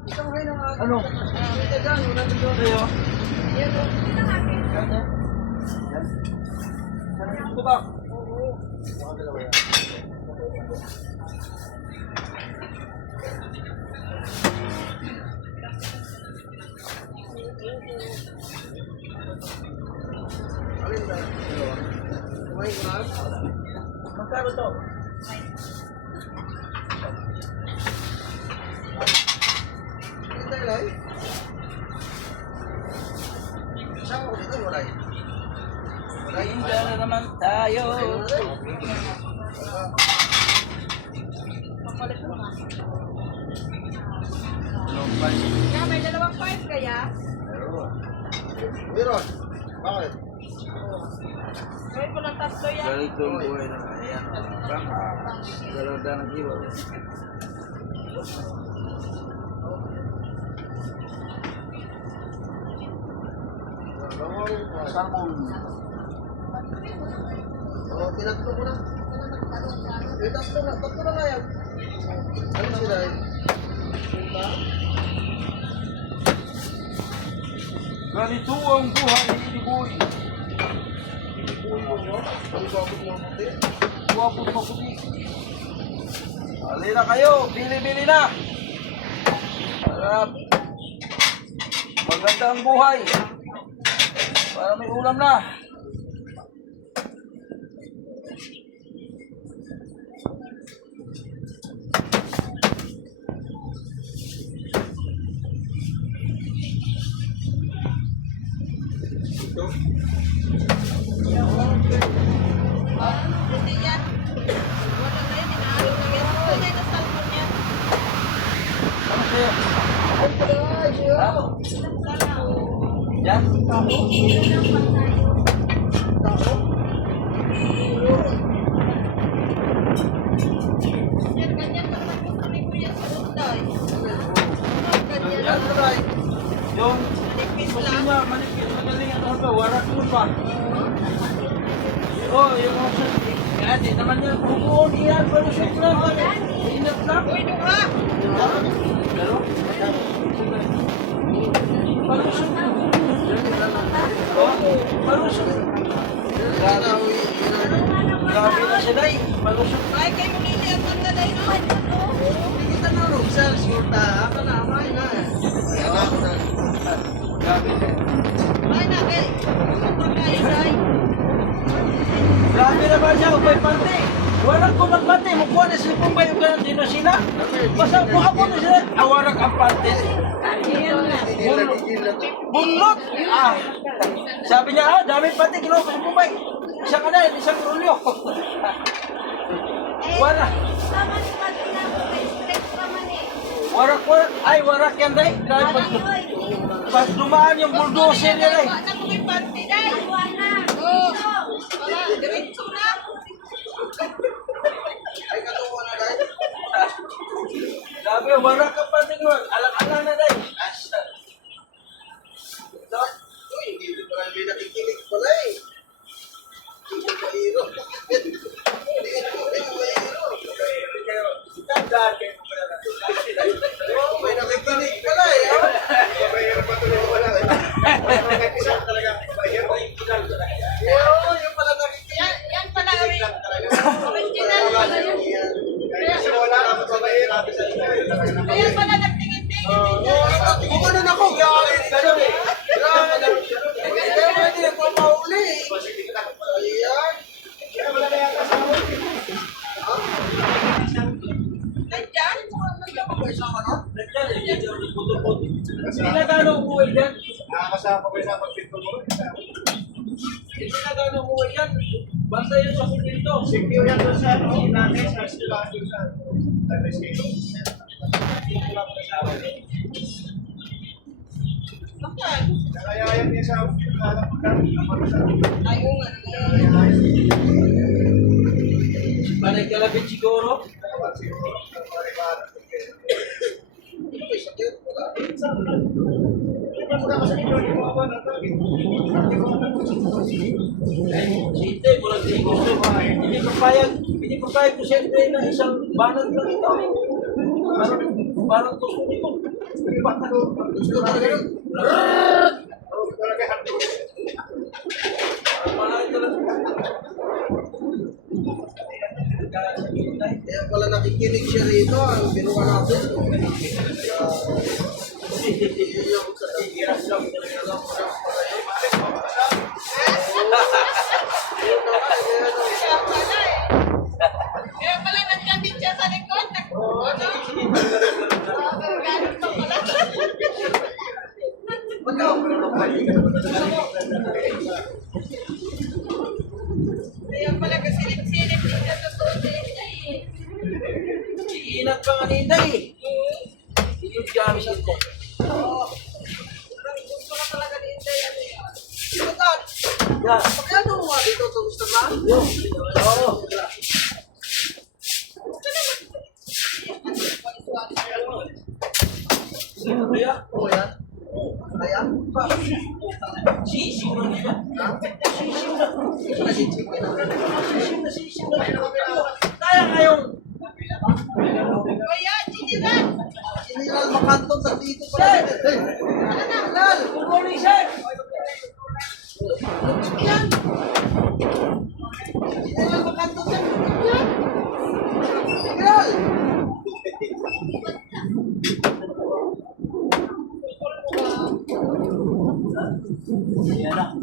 Ano? Sa'yo? Ito ba? Magkano to? Hinda na naman tayo. Kaya may dalawang pipe kaya? Meron. Bakit? Gawin mo ng tatlo yan. Ganito ang buhay na ayan. Dalawang ng kilo. Salmon. Oh, tinatlo mo na. Tatlo na nga yan. Ano sila eh? Ganito ang buhay ni Boy. Ang gabot mo puti. Guwapot pa puti. Alin na kayo, bili-bili na. Para maganda ang buhay. Para may ulam na. Hindi yan. Wala na yan. Inaalo na yan. Ito na yung salmon yan. Ano sa'yo? Ano? Yan? Yan, ganyan pa naman yung kami ko yan sa Unday. Ganyan. Yan, taray. Yung Manipis gusto lang. niya, manipis, magaling ang ano, warak mo pa. Oh, yung mga kaya di naman yan, bubuon yan, palusot lang. Inat lang. Uy, duha! Pero, palusot lang. Oh, palusot. Grabe na siya, day. Palusot. Ay, kay Munini ang ganda na yun. Kita na rin. Sir, surta. Ako na, amay na. Grabe na. Ay, na, kay. Pagkain, ay. Grabe naman siya, upay pante. Walang ko magpante, mukha na sila kung bayo ganun din na sila. Basta mukha ko na sila, awarak ang pante. Bunlot! Ah! Sabi niya, dami pante, ginawa ko sa Mumbai. Isa ka na, isang krulyo. Wala. Warak. Ay, warak yan, day. Dahil pag dumaan yung bulldozer niya, day. Wala ko may panty, day. Oo. Wala, diretso na. Ay, katuwa na dahil. Sabi, warak ang pante, alang-alang na, day. Asa. Uy, hindi ko pala may nakikinig pala eh. Hindi ko mahiro. Hindi ko mahiro. Oh, may nakikinig pala eh. Oh, yung pala nakikinig. Yan pala, original pala yun. Kaya pala nagtingin-tingin. Kung ano na ko, gano'n eh. Kaya mo hindi nagpapahuli eh. Ayan. Nandyan? Isama no? Hindi na gano'ng buhay yan. Nakakasama ko sa pagpinto mo. Hindi na gano'ng buhay yan. Basta yun sa kulito. Secure yan doon sa ano, natin sa sila doon sa rescue. Bakit? Nakayayan niya sa Ayaw nga. Panay kalabit siguro. Siyempre, walang di gusto. Hindi papayag ko siyempre na isang banat lang ito. Parang gusto ko. Gusto talaga nun. Mahal talaga. Kaya pala nakikinig siya rito. Ang binuha natin. Siya pala eh. Kaya pala nagkabit siya sa likod. Ganun pa pala. Kaya pala kasilip-silip din siya sa tubig niya eh. Inat pa nga nita eh. Yung gamit ito. Oo. Parang gusto ka talaga ni Inday ano yan. Sino ka? Yan. Magkano mo nga dito ito, Mr. Man? Oo. Sino kaya? Oo yan. Kaya? Sisig na nila. Sisig na. Kaya ngayong Kuya, Ginilan! General Macanton, nandito pala. Hey! General! good morning, sir. Yan! General Macanton yan! Yan! General! Yan na.